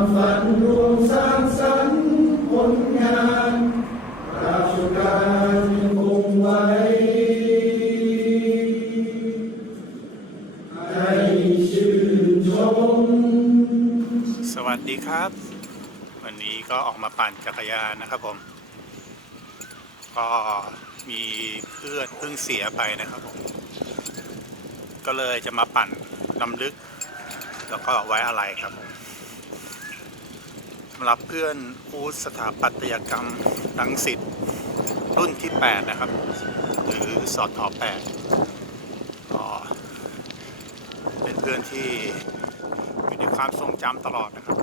ความฝันรวมสร้างสรรค์ผลงานราชการยังคงไว้ให้ชื่นชมสวัสดีครับ วันนี้ก็ออกมาปั่นจักรยานนะครับผม ก็มีเพื่อนเพิ่งเสียไปนะครับผม ก็เลยจะมาปั่นนำลึก แล้วก็ไว้อะไรครับผม รับเพื่อนอูสถาปัตยกรรมรังสิตรุ่นที่ 8 นะครับ หรือสอทอ8ก็เป็นเพื่อนที่อยู่ในความทรงจำตลอดนะครับ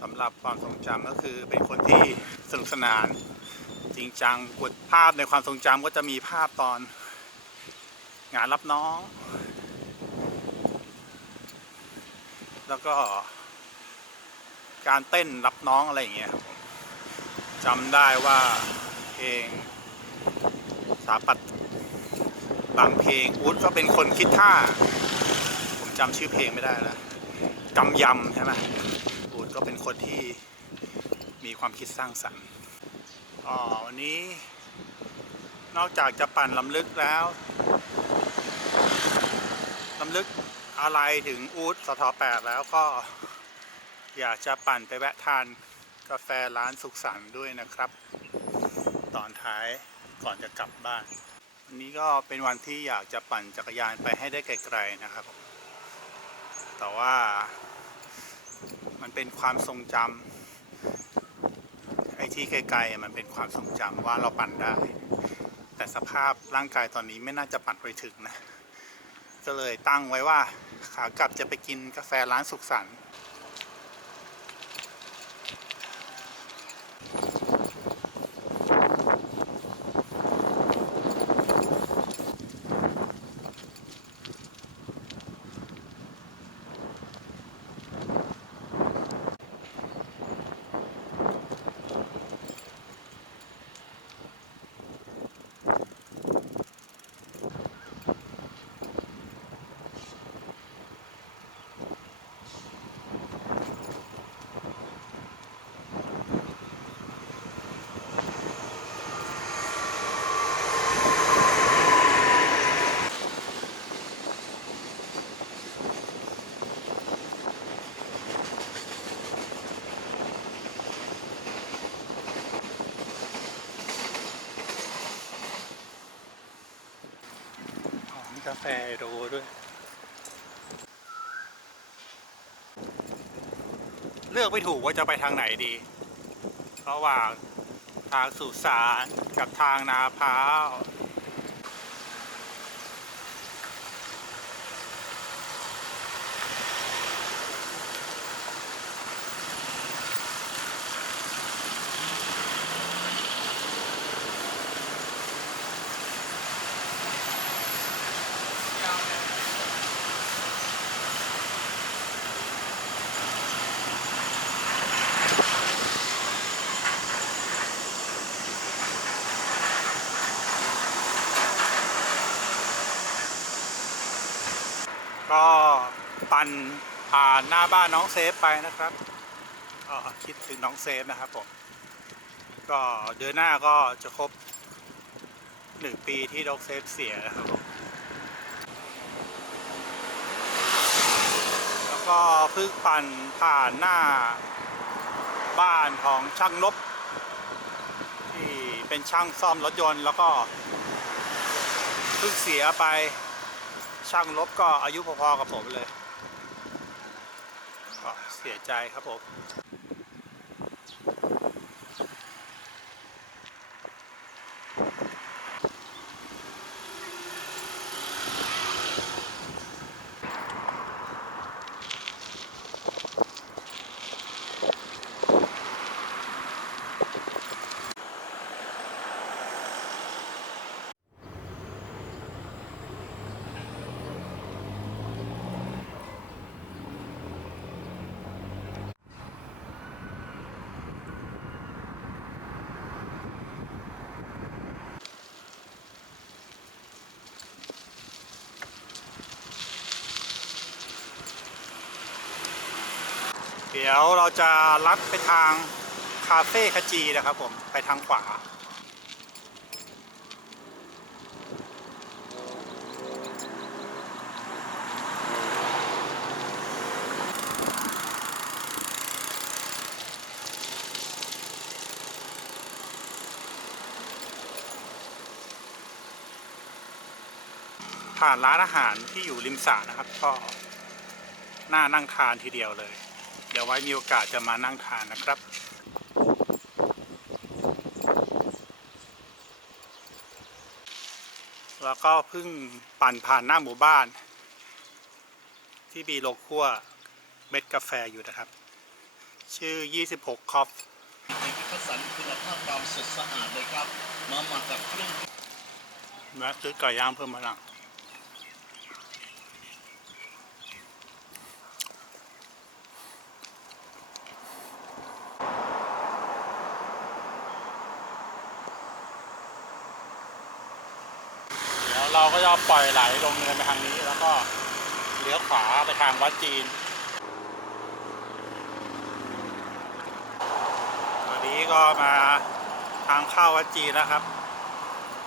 สำหรับความทรงจำก็คือเป็นคนที่สนุกสนานจริงจังกดภาพในความทรงจำก็จะมีภาพตอนงานรับน้อง แล้วก็ การเต้นรับน้องอะไรอย่างเงี้ยครับจำได้ว่าเพลงสาปัดบางเพลงอู๊ดก็เป็นคนคิดท่า ผมจำชื่อเพลงไม่ได้แล้วกำยำใช่ไหมอู๊ดก็เป็นคนที่มีความคิดสร้างสรรค์อ๋อวันนี้นอกจากจะปั่นลำลึกแล้วลำลึกอะไรถึงอูดสทแปดแล้วก็ อยากจะปั่นไปแวะทานกาแฟร้านสุขสันต์ด้วยนะครับ ตอนท้ายก่อนจะกลับบ้านวันนี้ก็เป็นวันที่อยากจะปั่นจักรยานไปให้ได้ไกลๆนะครับ แต่ว่ามันเป็นความทรงจำไอ้ที่ไกลๆมันเป็นความทรงจำว่าเราปั่นได้ แต่สภาพร่างกายตอนนี้ไม่น่าจะปั่นไปถึงนะ ก็เลยตั้งไว้ว่าขากลับจะไปกินกาแฟร้านสุขสันต์าแฟโรด้วย เลือกไม่ถูกว่าจะไปทางไหนดี ระหว่างทางสุสานกับทางนาพร้าว ก็ ปั่นผ่านหน้าบ้านน้องเซฟไปนะครับก็คิดถึงน้องเซฟนะครับผมก็เดือนหน้าก็จะครบหนึ่งปีที่น้องเซฟเสียนะครับผมแล้วก็เพิ่งปั่นผ่านหน้าบ้านของช่างนบที่เป็นช่างซ่อมรถยนต์ แล้วก็เพิ่งเสียไปช่างลบก็อายุพอๆกับผมเลย เสียใจครับผม เดี๋ยวเราจะลัดไปทางคาเฟ่คาจีนะครับผมไปทางขวา ผ่านร้านอาหารที่อยู่ริมสระนะครับ ก็น่านั่งทานทีเดียวเลย เดี๋ยวไว้มีโอกาสจะมานั่งทานนะครับแล้วก็เพิ่งปั่นผ่านหน้าหมู่บ้าน ที่มีโลโคั่วเม็ดกาแฟอยู่นะครับ ชื่อ 26 คอฟมีคัดสรรคุณภาพความสดสะอาดเลยครับมาหมักกับเครื่องแวะซื้อไก่ย่างเพิ่มมาหลัง เราก็จะปล่อยไหลลงเนินไปทางนี้ แล้วก็เลี้ยวขวาไปทางวัดจีน ตอนนี้ก็มาทางเข้าวัดจีนแล้วครับ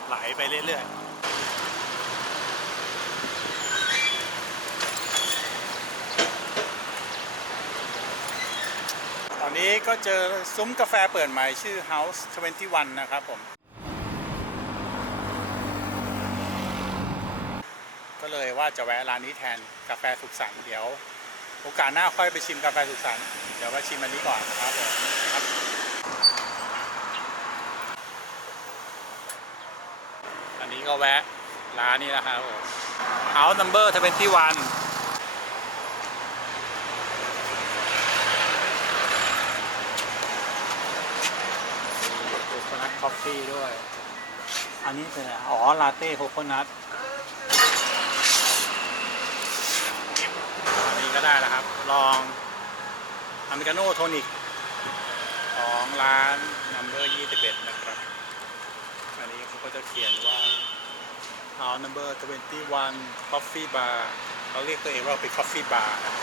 ไหลไปเรื่อยๆตอนนี้ก็เจอซุ้มกาแฟเปิดใหม่ชื่อ House 21 นะครับผม ก็เลย ว่าจะแวะร้านนี้แทนกาแฟสุขสันต์เดี๋ยว โอกาสหน้าค่อยไปชิมกาแฟสุขสันต์เดี๋ยวมาชิมอันนี้ก่อนนะครับผมครับอันนี้ก็แวะร้านนี้นะครับผม House Number 21โคโคนัทคอฟฟี่ด้วย อันนี้เป็นอ๋อ ลาเต้โคโคนัทอันนี้ ก็ได้แล้วครับ ลองอเมริกาโน่โทนิกของร้าน Number 21นะครับ อันนี้เขาก็จะเขียนว่า House Number 21 Coffee Bar เขาเรียกตัวเองว่าเป็น Coffee Bar นะ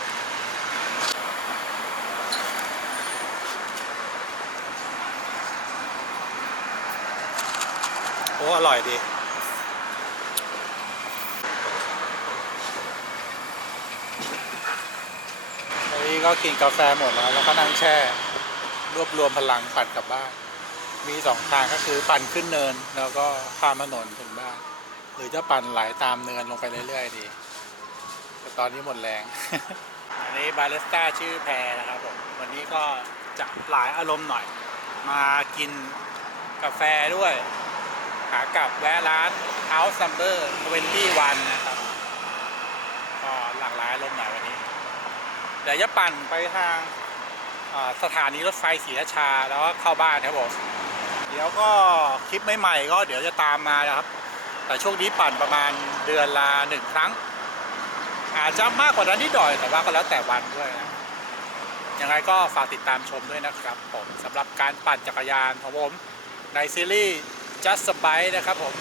โอ้ อร่อยดี นนี้ก็กินกาแฟหมดแล้วแล้วก็นั่งแช่ รวบรวมพลังปั่นกลับบ้าน มีสองทางก็คือปั่นขึ้นเนิน แล้วก็ข้ามถนนถึงบ้าน หรือจะปั่นไหลตามเนินลงไปเรื่อยๆดี แต่ตอนนี้หมดแรง อันนี้บาริสต้าชื่อแพรนะครับผม วันนี้ก็จะหลายอารมณ์หน่อย มากินกาแฟด้วยขากลับแวะร้าน House Summer 21 นะครับ ก็หลากหลายอารมณ์หน่อยวันนี้ เดี๋ยวจะปั่นไปทางสถานีรถไฟศรีราชาแล้วก็เข้าบ้านครับผมเดี๋ยวก็คลิปใหม่ๆก็เดี๋ยวจะตามมานะครับ แต่ช่วงนี้ปั่นประมาณเดือนละหนึ่งครั้ง อาจจะมากกว่านั้นนิดหน่อยแต่ว่าก็แล้วแต่วันด้วยนะยังไงก็ฝากติดตามชมด้วยนะครับผมสำหรับการปั่นจักรยานของผมในซีรีส์ Just Bike นะครับผม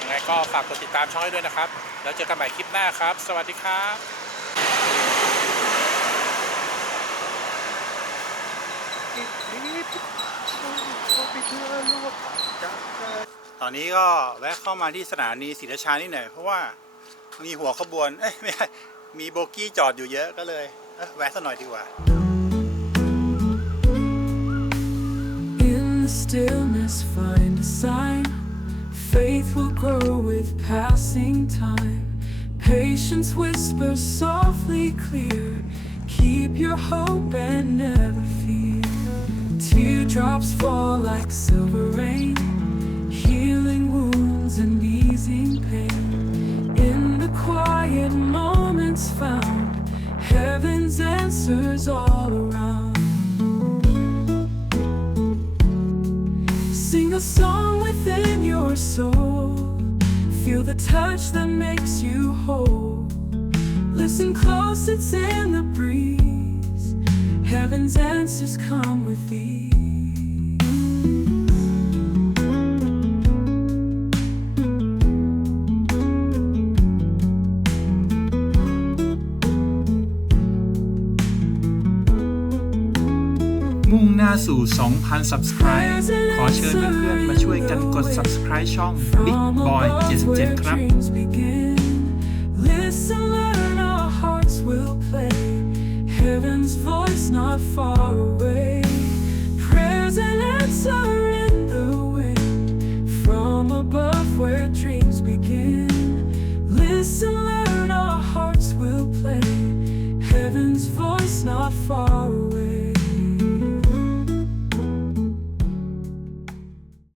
ยังไงก็ฝากกดติดตามช่องให้ด้วยนะครับ แล้วเจอกันใหม่คลิปหน้าครับ สวัสดีครับ ตอนนี้ก็แวะเข้ามาที่สถานีศรีราชานี่หน่อยเพราะว่ามีหัวขบวน เอ้ยไม่ใช่มีโบกี้จอดอยู่เยอะก็เลยเแวะสักหน่อยดีกว่า In stillness, find a sign. Faith will grow with passing time. Patience whispers softly clear. Keep your hope and never fear. Teardrops fall like silver rain, healing wounds and easing pain. In the quiet moments found, heaven's answers all around. Sing a song within your soul. Feel the touch that makes you whole. Listen close, it's in the breeze. Heaven's answers come with ease. มุ่งหน้าสู่ 2,000 subscribe ขอเชิญเพื่อนๆมาช่วยกันกด subscribe ช่อง Big From Boy above where 77 ครับ guidance voice not far away. Prayers and answer in the wind from above where dreams begin. Listen, learn, our hearts will play. Heaven's voice not far